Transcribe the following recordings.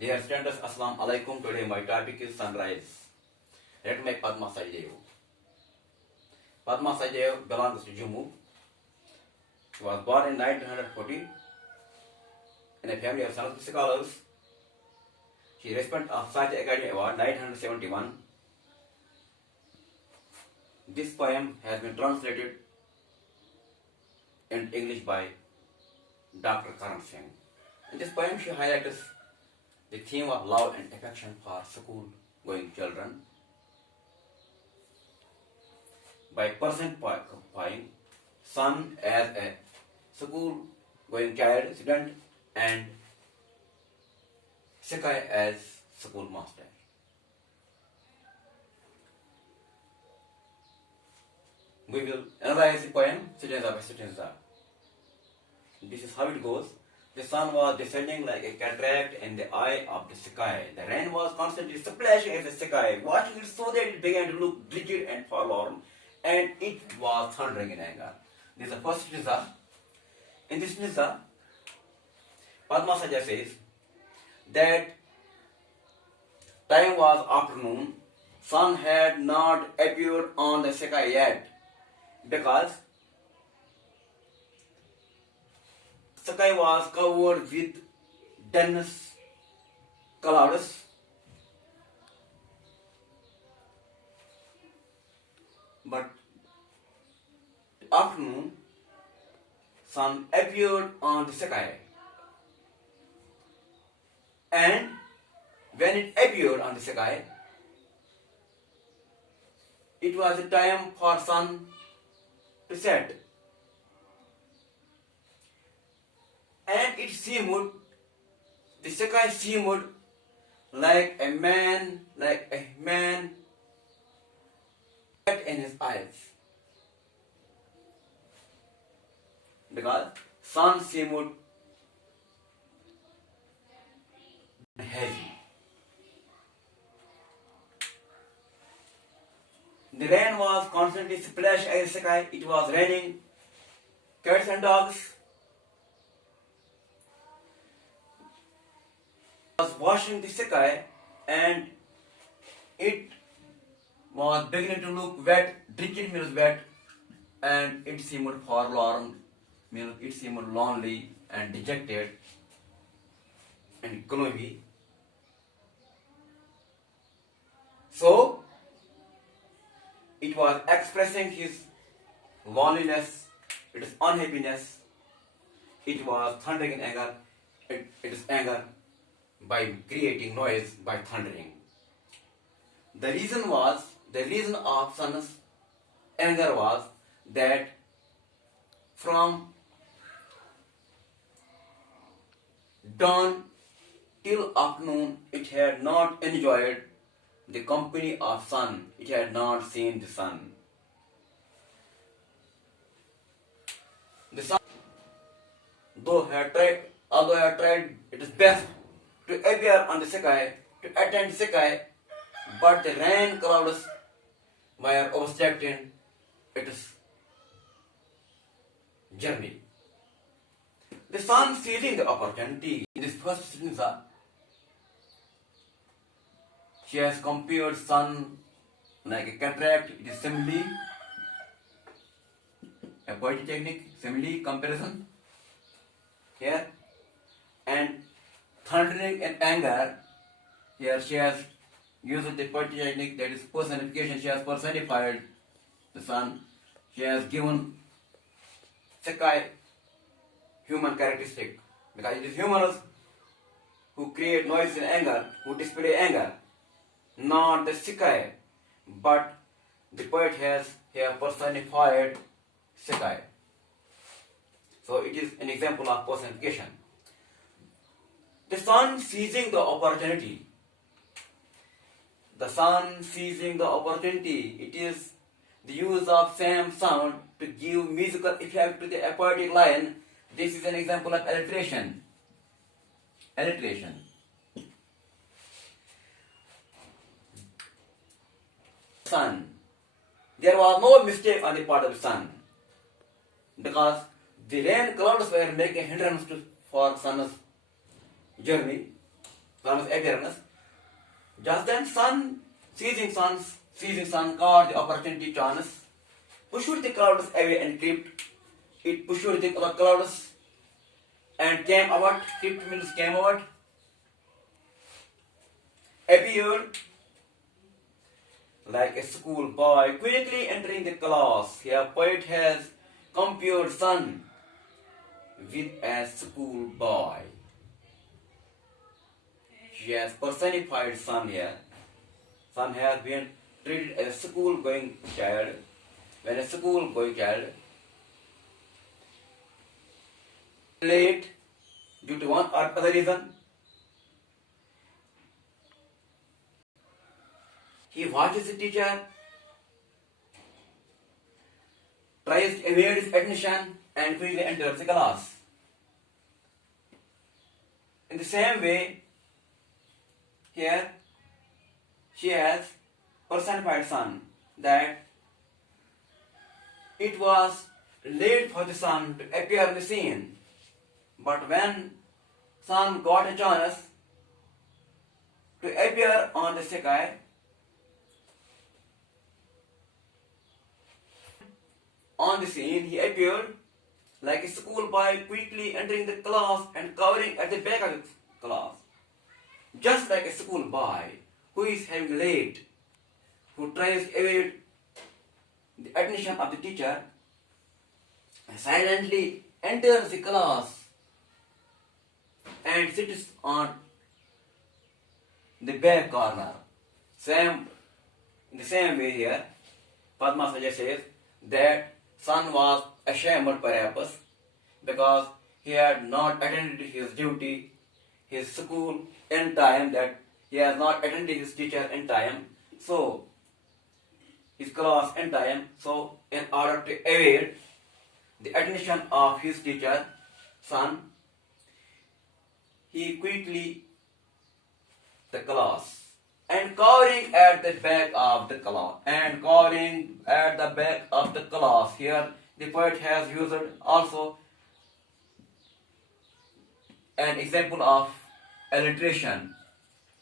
Dear students, Assalamu alaikum. Today my topic is sunrise. Read by Padma Sachdev. Padma Sachdev belongs to Jammu. She was born in 1940 in a family of Sanskrit scholars. She received a Sahitya Academy Award 1971. This poem has been translated in English by Dr. Karan Singh. In this poem, she highlights the theme of love and affection for school-going children by personifying son as a school-going child, student, and Sakai as schoolmaster. We will analyze the poem stanza by stanza. This is how it goes. The sun was descending like a cataract in the eye of the sky. The rain was constantly splashing at the sky, watching it so that it began to look rigid and forlorn, and it was thundering in anger. This is the first stanza. In this stanza, Padma Sachdev says that time was afternoon, sun had not appeared on the sky yet, because sky was covered with dense clouds. But afternoon, sun appeared on the sky, and when it appeared on the sky, it was the time for sun to set. And it seemed, the sky seemed like a man in his eyes, because sun seemed heavy. The rain was constantly splashing at the sky. It was raining cats and dogs. Was washing the sky, and it was beginning to look wet. Dripping means wet, and it seemed forlorn, means it seemed lonely and dejected and gloomy. So it was expressing his loneliness, its unhappiness. It was thundering in anger. It is anger by creating noise by thundering. The reason of sun's anger was that from dawn till afternoon it had not enjoyed the company of sun. It had not seen the sun. The sun, although had tried its best to appear on the sky, to attend the sky, but the rain clouds were obstructing its journey. The sun seizing the opportunity in this first stanza, she has compared sun like a cataract. It is simile, a poetic technique, simile comparison here, and thundering and anger. Here she has used the poetic technique, that is personification. She has personified the sun. She has given sky human characteristic, because it is humans who create noise and anger, who display anger, not the sky, but the poet has here personified sky. So it is an example of personification. The sun seizing the opportunity. The sun seizing the opportunity. It is the use of same sound to give musical effect to the poetic line. This is an example of alliteration. Alliteration. Sun. There was no mistake on the part of the sun, because the rain clouds were making hindrance for sun's journey. sun's appearance. Just then seizing sun caught the opportunity chance, pushed the clouds away and crept. It pushed the clouds and came out. Crept means came out. Appeared like a school boy quickly entering the class. Here poet has compared sun with a school boy. She has personified sun here. Sun has been treated as a school going child. When a school going child late due to one or other reason, he watches the teacher, tries to evade his attention and quickly enters the class. In the same way, here she has personified sun, that it was late for the sun to appear in the scene, but when sun got a chance to appear on the sky, on the scene, he appeared like a schoolboy quickly entering the class and covering at the back of the class. Just like a schoolboy who is having late, who tries to evade the attention of the teacher, silently enters the class and sits on the back corner. In the same way here, Padma says that sun was ashamed perhaps because he had not attended his duty, his school in time, that he has not attended his teacher in time, so his class in time. So in order to evade the attention of his teacher, sun, he quickly the class and covering at the back of the class. Here the poet has used also an example of alliteration.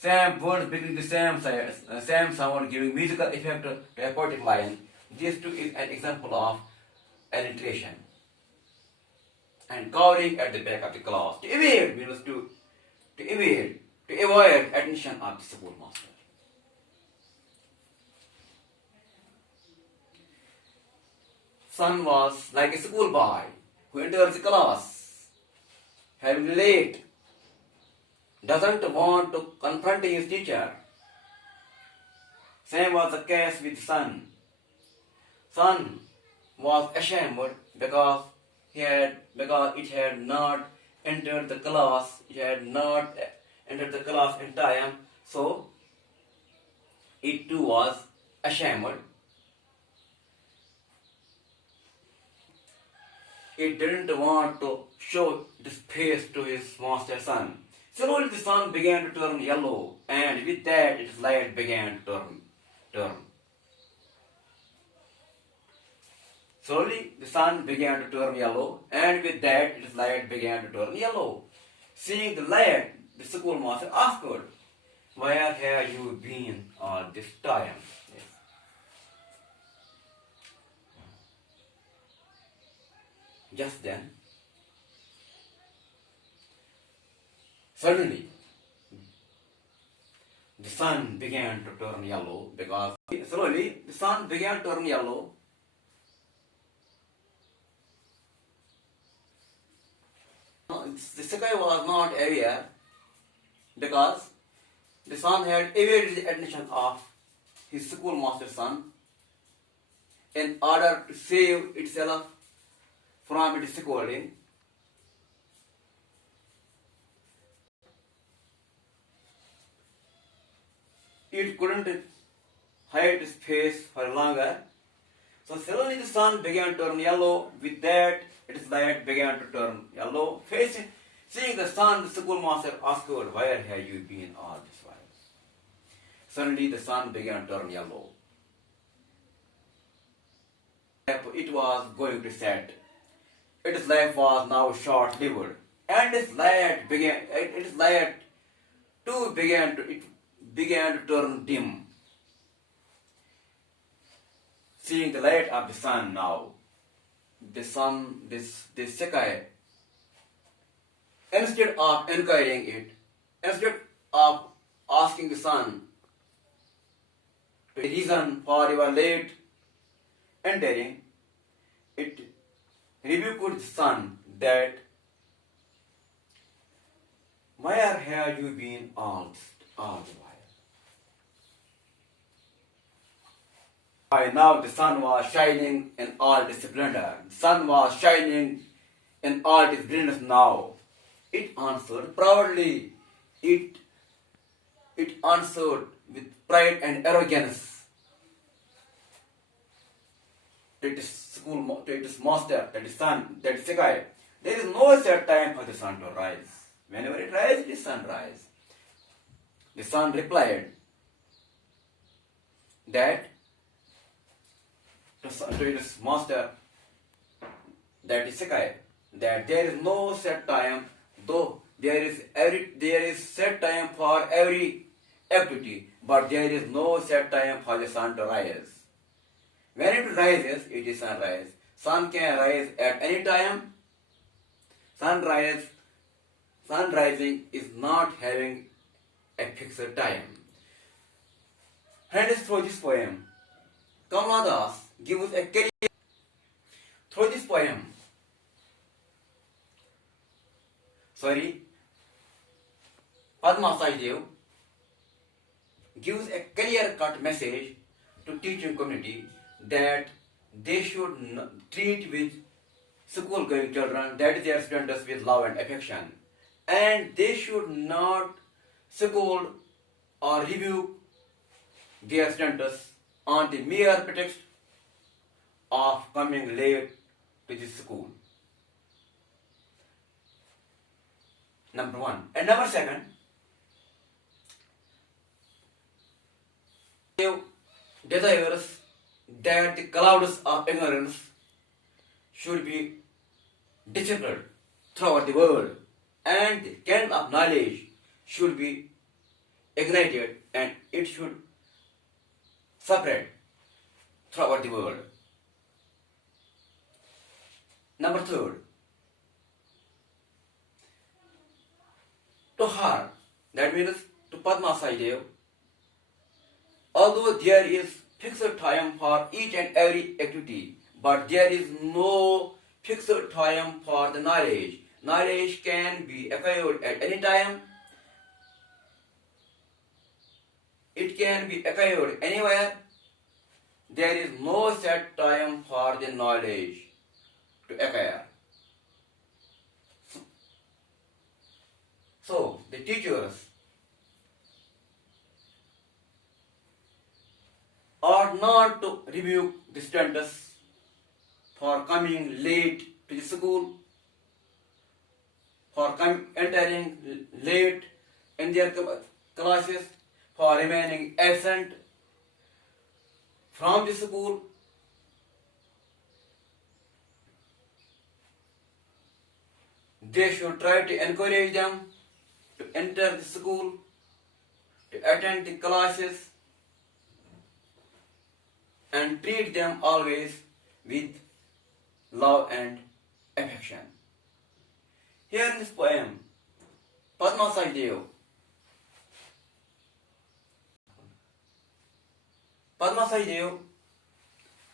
Same words beginning the same sound giving musical effect to a poetic line. This too is an example of alliteration. And covering at the back of the class. To evade means to avoid attention of the schoolmaster. Sun was like a schoolboy who enters the class, having late, doesn't want to confront his teacher. Same was the case with sun. Sun was ashamed because it had not entered the class. It had not entered the class in time, so it too was ashamed. It didn't want to show its face to his master sun. Slowly the sun began to turn yellow, and with that its light began to turn. Slowly the sun began to turn yellow, and with that its light began to turn yellow. Seeing the light, the schoolmaster asked, "Where have you been all this time?" Yes. Just then, suddenly, the sun began to turn yellow because slowly the sun began to turn yellow. The sky was not aware because the sun had evaded the attention of his schoolmaster son in order to save itself from its scolding. It couldn't hide its face for longer. So suddenly the sun began to turn yellow. With that, its light began to turn yellow. Seeing the sun, the schoolmaster asked, "Where have you been all this while?" Suddenly the sun began to turn yellow. It was going to set. Its life was now short-lived, and its light it began to turn dim. Seeing the light of the sun now, this Sekai, instead of encouraging it, instead of asking the sun the reason for your late entering, it rebuked the sun that, where have you been all the while? By now the sun was shining in all its splendor. The sun was shining in all its brilliance now. It answered proudly. It answered with pride and arrogance to its master, that is sun, that is Sekai. There is no set time for the sun to rise. Whenever it rises, the sun rises. The sun replied that to its master, that is Sekai, that there is no set time, though there is set time for every activity, but there is no set time for the sun to rise. When it rises, it is sunrise. Sun can rise at any time. Sunrising is not having a fixed time. Friends, through this poem, Kamala Das gives a clear. Through this poem, Padma Sachdev gives a clear-cut message to teaching community that they should treat with school-going children, that is their students, with love and affection, and they should not scold or rebuke their students on the mere pretext of coming late to the school. Number one. And number second, desires that the clouds of ignorance should be dissipated throughout the world, and the candle of knowledge should be ignited, and it should spread throughout the world. Number third, to her, that means to Padma Sachdev, although there is fixed time for each and every activity, but there is no fixed time for the knowledge. Knowledge can be acquired at any time. It can be acquired anywhere. There is no set time for the knowledge to acquire. So, the teachers ought not to rebuke the students for coming late to the school, for entering late in their classes, for remaining absent from the school. They should try to encourage them to enter the school, to attend the classes, and treat them always with love and affection. Here in this poem, Padma Sachdev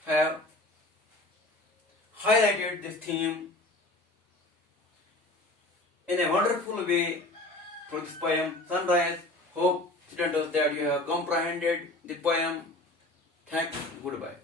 have highlighted this theme in a wonderful way through this poem, Sunrise. Hope, students, that you have comprehended the poem. Thanks. Goodbye.